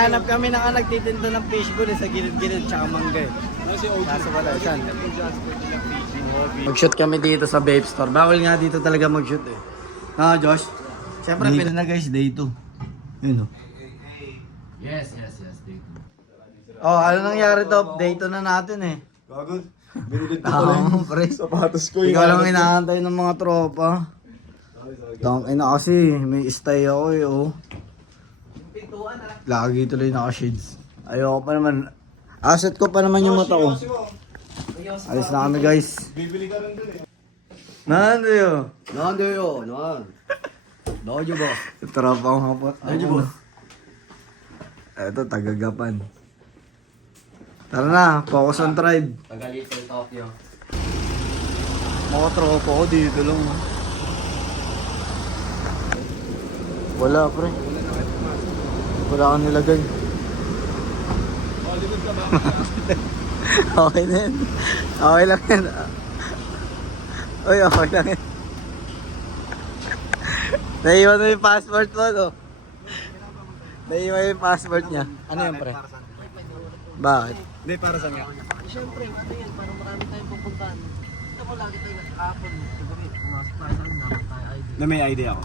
Hanap kami ng nagtitinda ng fishbowl sa gilid-gilid tsaka mangga. Kaso wala saan. Mag-shoot kami dito sa Vape Store. Bawal nga dito talaga mag-shoot eh. No, Josh? Siyempre, pila na guys, day 2. Yun o. Yes, day 2. Oh, ano nangyari to? Day 2 na natin eh. Gagod. Binilit ko pala yung sapatos ko. Ikaw lang inaantay ng mga tropa. Tangina kasi, may stay ako eh oh. Lagi tuloy naka-shades. Ayoko pa naman. Asset ko pa naman yung mata ko. Alis na kami guys. Bibili ka rin dun eh. Nandiyo. Nandiyo, Nandiyo boss. Tropa akong hapot. Nandiyo boss. Eto, tagagapan. Tara na, focus on tribe. Tagalito Tokyo. Mga tropa ko dito lang. Wala pre. Wala kang nilagay. Okay na yun. Okay lang yun. Uy, okay lang yun. Naiwan mo yung passport mo, no? Naiwan yung passport niya. Ano yun, pre? Bakit? Hindi, para saan nga? Siyempre, ano yan, parang marami tayong pupuntahan. Ito ko lagi tayo nakapon. Siguro, pumasok tayo sa rin, dapat tayo ID. Na may idea ako.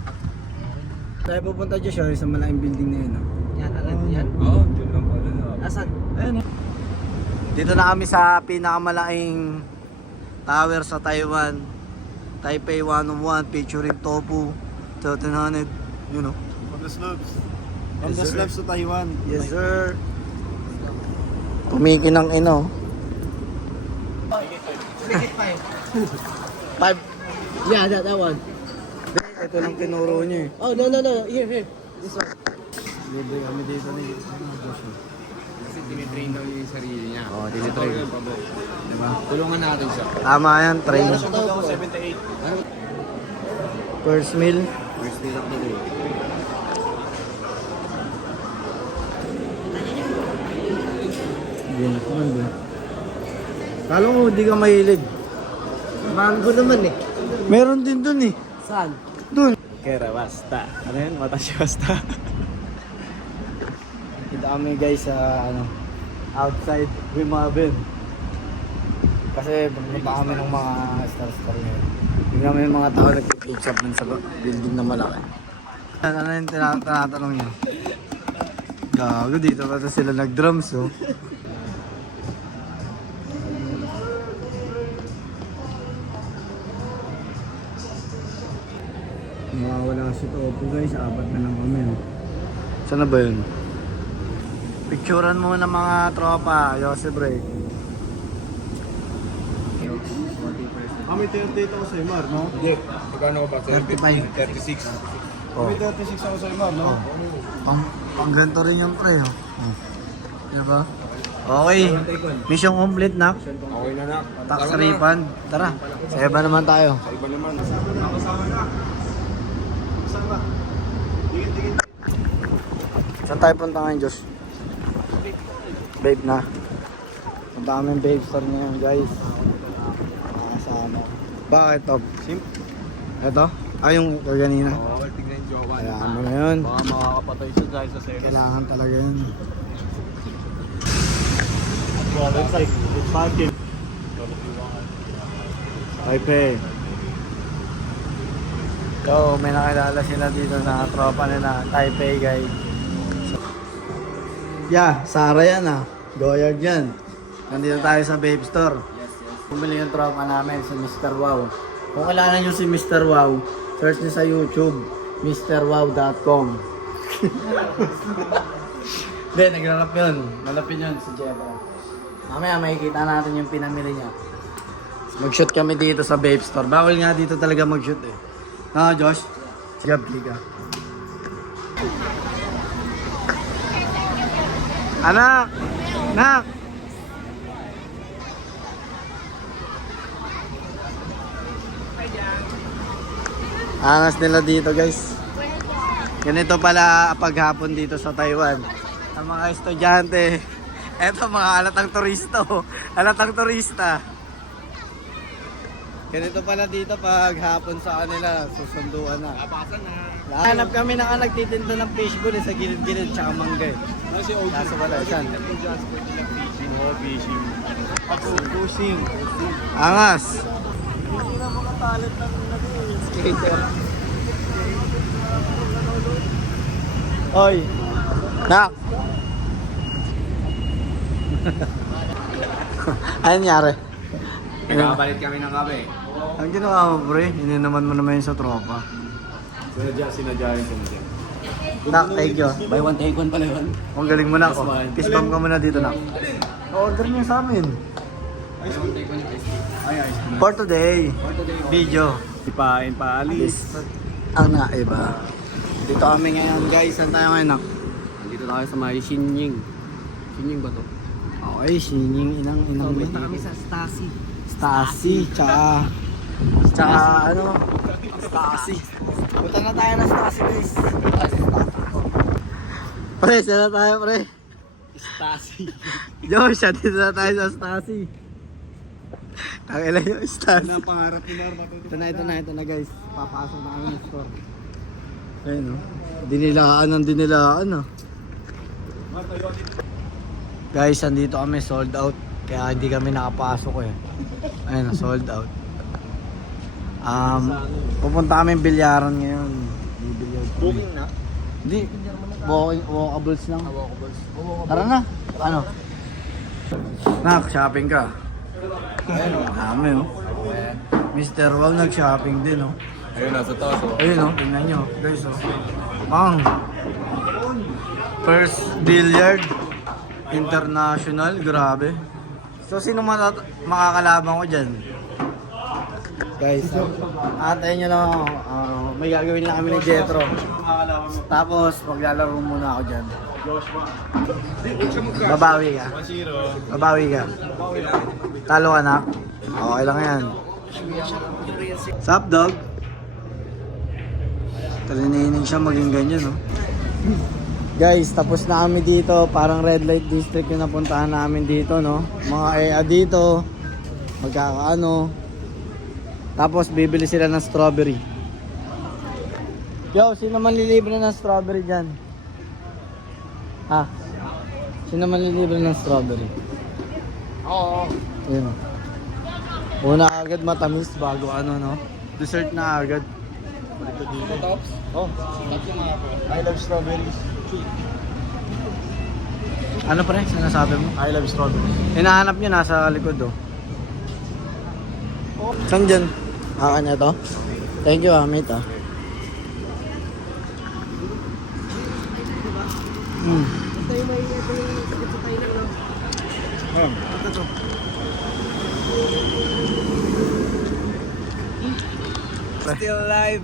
Tayo pupunta dyan siya sa malaking building na yun, no? Yan, alam yan? Oo, dyan lang pala na. Asan? Ayun, eh. Dito na kami sa pinakamalaking tower sa Taiwan. Taipei 101 featuring Tofu 1300, you know. From the slopes. Yes, From the sir. slopes to Taiwan. Yes sir. Kumikinang ino. 5. Yeah, that one. Ito lang tinuro niyo eh. Oh, no. Here. This one. Libre kami dito ni Kasi tinitrain daw niya yung sarili niya. Oo, tinitrain. Diba? Tulungan natin siya. Tama yan, train. Ito ako, 78. First meal. First day of the day. Yan naman din. Kala ko di ka mahilig. Mango naman eh. Meron din dun eh. Saan? Dun. Kera basta. Ano yun? Matashi basta. Kita kami guys sa outside Wimaben. Kasi pumunta kami ng mga star ngayon. Tingnan mo yung mga tao nag-pitch up sa building na malaki. Ano yung tinatanong niya? Gago, dito pa sila nag-drums oh. Mawawala si Topo guys, apat na lang kami. Saan na ba yun? Picturean mo ng mga tropa, Joseph Ray. Kami 38 ako sa Imar, no? Hindi. Magkano ba? 35. 36. Oh. Kami 36 ako sa Imar, no? Ang ganito rin yung pre, oh. Diba? Okay. Mission complete na. Okay na na. Tax refund. Tara. Sa iba naman tayo. Sa iba naman. Saan tayo punta ngayon, Diyos? Babe na. Punta kami yung Babe Store ngayon, guys. Makasama. Bakit, Top? Ito? Yung kanina. Okay, tingnan yung jowa. Kailangan mo na yun. Baka makakapatay siya dahil sa series. Kailangan talaga yun. Well, it's like, it's parking. Taipei. So, may nakilala sila dito na tropa nila, Taipei guys. Yeah, Sara yan ah. Goyard yan. Nandito tayo sa Babe Store. Bumili yung tropa namin, si Mr. Wow. Kung kailangan nyo si Mr. Wow, search nyo sa YouTube, mrwow.com. Hindi, nagrarap yun. Malapin yun si Jebo. Mamaya makikita natin yung pinamili niya. Mag-shoot kami dito sa Babe Store. Bawal nga dito talaga mag-shoot eh. No, Josh? Sige, ka. Anak! Anak! Angas nila dito guys. Ganito pala paghapon dito sa Taiwan. Ang mga estudyante. Eto mga halatang turista. Halatang turista. Ganito pala dito pag hapon sa kanila, susunduan na. Kapasan na. Hanap kami na nagtitinda ng fishbowl sa gilid-gilid tsaka mangga eh. Kasi OG. Kaso wala, saan? Fishing. Pushing. Angas. Skater. Oy. Nak. Ano nangyari? Nagkapalit kami ng kape. Ang ginawa mo, pre, ininaman mo naman yun sa tropa. Sinadya yung pumunta. Nak, thank you. Buy one, take one pala yun. Ang galing mo, Nak. Oh. Kiss bump ka muna dito, Nak. Order niyo sa amin. For today, video. Ipain pa, alis. Ang naiba. Dito kami ngayon, guys. Saan tayo ngayon, Nak? Dito tayo sa may Shinying. Shinying ba to? Okay, sining inang Punta kami sa Stasi. Stasi, tsaka ano? Stasi. Punta na tayo na Stasi, guys. Pre, saan na tayo, pre? Stasi. Josh, dito na tayo sa Stasi. Ang ilan yung Stasi. Ang pangarap ni Norma. Ito na guys. Papasok na kami ng store. Ayun o. Dinilaan ah. Guys, andito kami sold out. Kaya hindi kami nakapasok eh. Ayun, sold out. Pupunta kami bilyaran ngayon. Booking na? Hindi. Walkables lang. Tara na. Ano? Nak, shopping ka. Ayun o. Dami o. Mr. Wang nag-shopping din o. Ayun, nasa taas oh. Ayun o, tingnan nyo. Guys o. First billiard. International, grabe. So sino makakalaban ko dyan? Guys, antayin nyo lang ako. May gagawin lang kami ni Jetro. Tapos maglalaro muna ako dyan. Babawi ka. 1-0. Babawi ka. Talo ka na. Okay lang yan. Sup dog? Talininig siya maging ganyan no. Guys, tapos na kami dito. Parang red light district yung napuntahan namin dito, no? Mga EA dito. Magkakaano. Tapos bibili sila ng strawberry. Yo, sino man lilibre ng strawberry dyan? Ha? Sino man lilibre ng strawberry? Oo. Ayun o. Una agad matamis bago ano, no? Dessert na agad. Tops? Oh. I love strawberries. Ano pa rin sinasabi mo? I love strawberries. Hinahanap niyo nasa likod oh. Saan dyan? Kanya to? Thank you mate ah. Ito yung may sakit sa tayo no? Ito to. Still alive.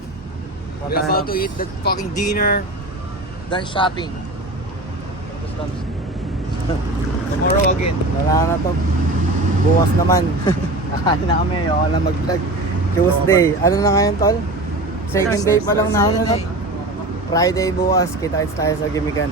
We're about to eat that fucking dinner. Done shopping. Tomorrow again. Wala na to. Bukas naman. Nakain na kami. Ako na mag-vlog. Tuesday. Ano na ngayon tol? Second day pa lang na ano na. Friday bukas. Kita-kits tayo sa Gimikan.